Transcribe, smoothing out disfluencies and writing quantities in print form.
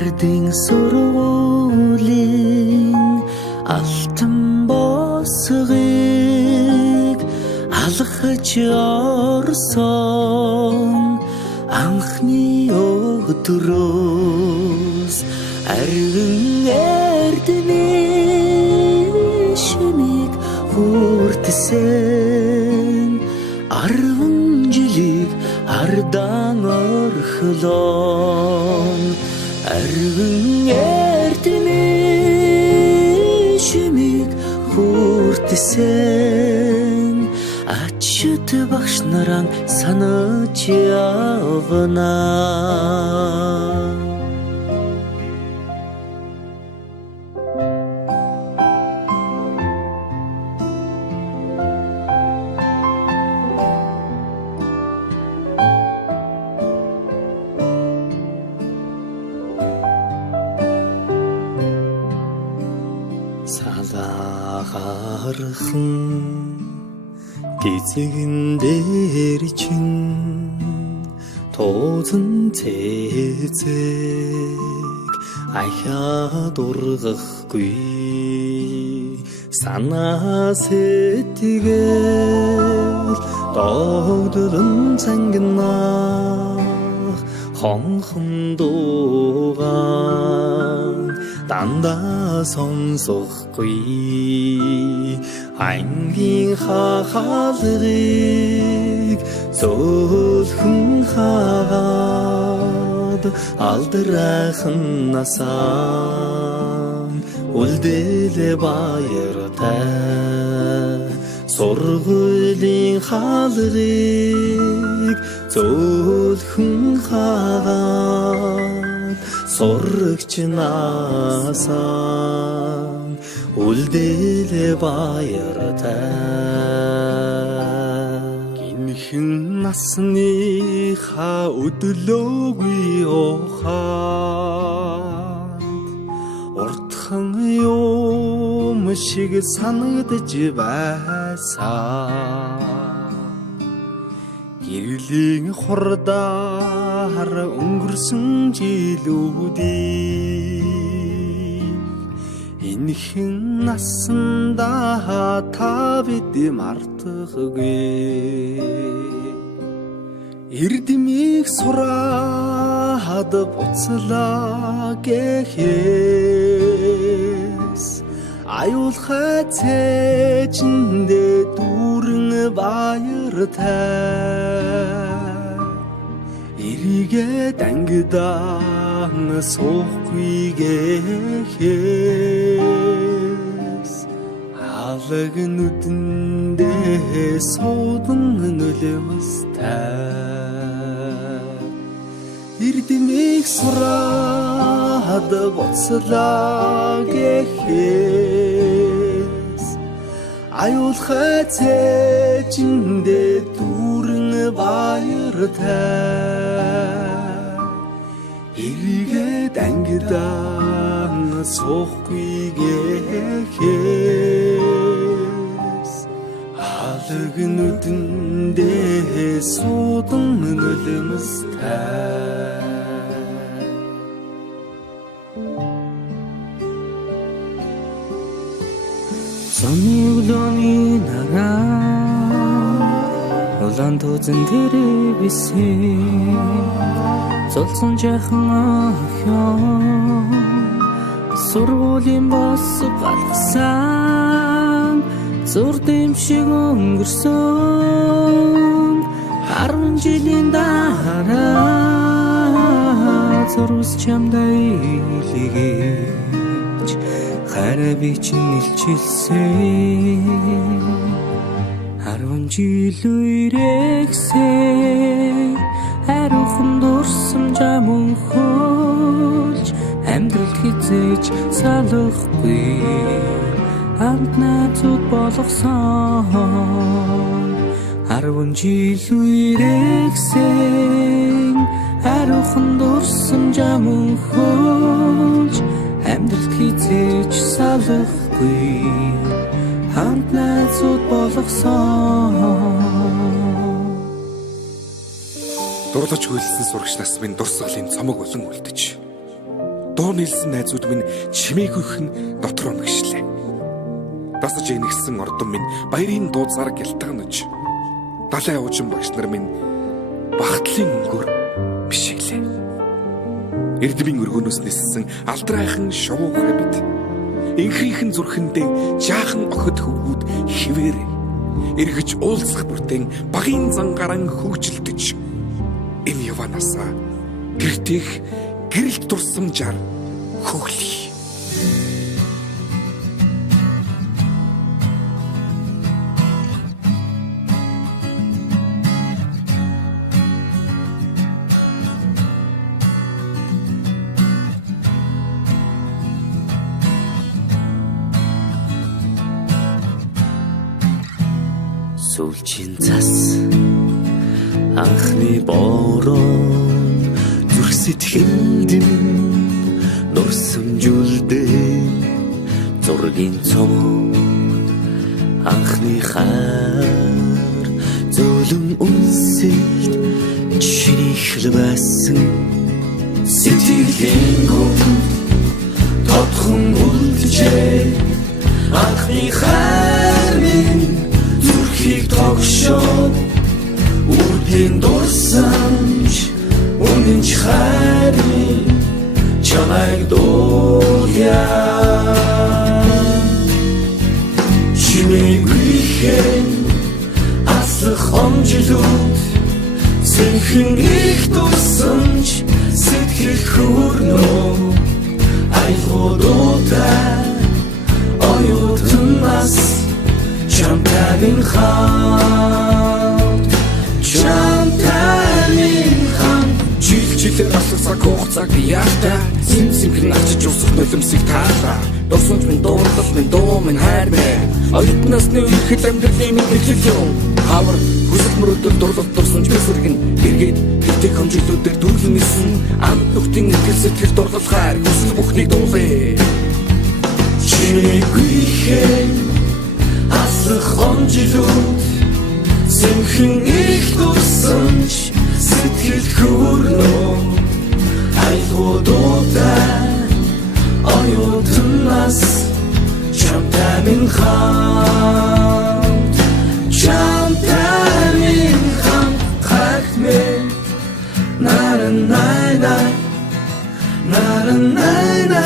ардын сургуулийн алтан босгыг алхаж орсон анхны өдрөөс арвин эрдмийн шимийг хүртсэн 10 жилийг ардан орхлон арвин эрдмийн шимийг хүртсэн ачид багш наран санаж явна. Салахархан гизэгэн дээр чин тоозон цэцэг ахаад ургахгүй санаа сэтгэл догдолн цангинах хонхон дуугаан дандаа сонсохгүй ангийн хахалрыг зөөлхөн хаад алдрайхан насаа үлдээлээ баяртай сургуулийн хаалрыг зөөлхөн хаад сурагч насаа үлдээлээ баяртай гинхэн насныхаа өдлөөгүй ухаанд уртхан юм шиг санагдж байсан гэрлийн хурдаар өнгөрсөн жилүүдийг энэхэн насандаа та бид мартахгүй эрдмийг сураад буцлаа гэхээс аюулхай цээжиндээ дүүрэн баяртай эрийгээ дангидаан суухгүй гэхээс алаг нүдэндээ суудан нөлөөстэй эрдмийг сураад буцлаа гэхээс аюулхай цээжиндээ дүүрэн баяртай эрийгээ дангидаан суухгүй гэхээс алаг нүдэндээ суудан нөлөөстэй Сони улооны нараа улаан тузан дээрээ бисэн золсон жаахан охин сургуулийн бос галгасан зур дэмшиг өнгөрсөн 10 жилийн дараа зурс чамдаа илгээж хараа би чинь илчилсэн 10 жил үрэгсээ хариухан дурсам жамун хөлж амьдралд хизээж салахгүй хамт найзууд болгосон 10 жил үрэгсээ хариухан дурсам жамун хөлж амьдралд хизээж салахгүй хамт найзууд болгосон Дурлаж хөлсөн сурагч нас минь дурсгалын цомог болон үлдэж дуу нийлсэн найзууд минь чимээгүйхэн дотроо мэгшлээ. Дасаж ийнэгсэн ордон минь баярын дуудсаар гялтганаж, далай уужин багш нар минь багтлын өнгөөр бишиглээ. Эрдмийн өргөнөөс ниссэн алдрайхан шувуу хэбит, инхрийнхэн зүрхэндээ жаахан охид хөвгүүд хിവэр эргэж уулзах бүртэн багийн зангаран хөвчлөдөж энэ яванасаа гэртэх гэрэлт турсамжаар хөглөе. Сүүлчийн цас анхны бороо зүрх сэтгэлд нурсамжуулдээ зургийн цом анхны хаар зөөлөн үнсэлт чиний хэлбэсэн сэтгэлийн гүн тодхон үлджээ анхны хаар минь зүрхийг тогшоод үрдийн дурсамж үнэн ч хайрын чамайг дуулъя чимээгүйхэн аслах омжилууд сэнхэн их дурсамж сэтгэл хүрнөө айлгуудуудаа оюутнаас Чамтай минь хамт жилээр асалсаг хугацааг яата симхэн ачиж усах нулимсыг таалаа дурсамж минь дуурлал минь дуу минь хайр минь оюутнаас нэг ихэд амьдралын минь хэлэлцэн хавар хүсэл мөрөдөл дурлал дурсамж бисэргэн эргээд гэртээ хэмжүүлүүдээр дүүрэн нисэн амт нүхтийн итгэл сэтгэл дурлал хайр хүсэл бүхнийг дуулъя чимээгүйхэн аслах омжилууд сэнхэн их дурсамж сэтгэл хүрнөө айлгуудуудаа оюутнаас чамтай минь хамт хайртмэ на на на на на на на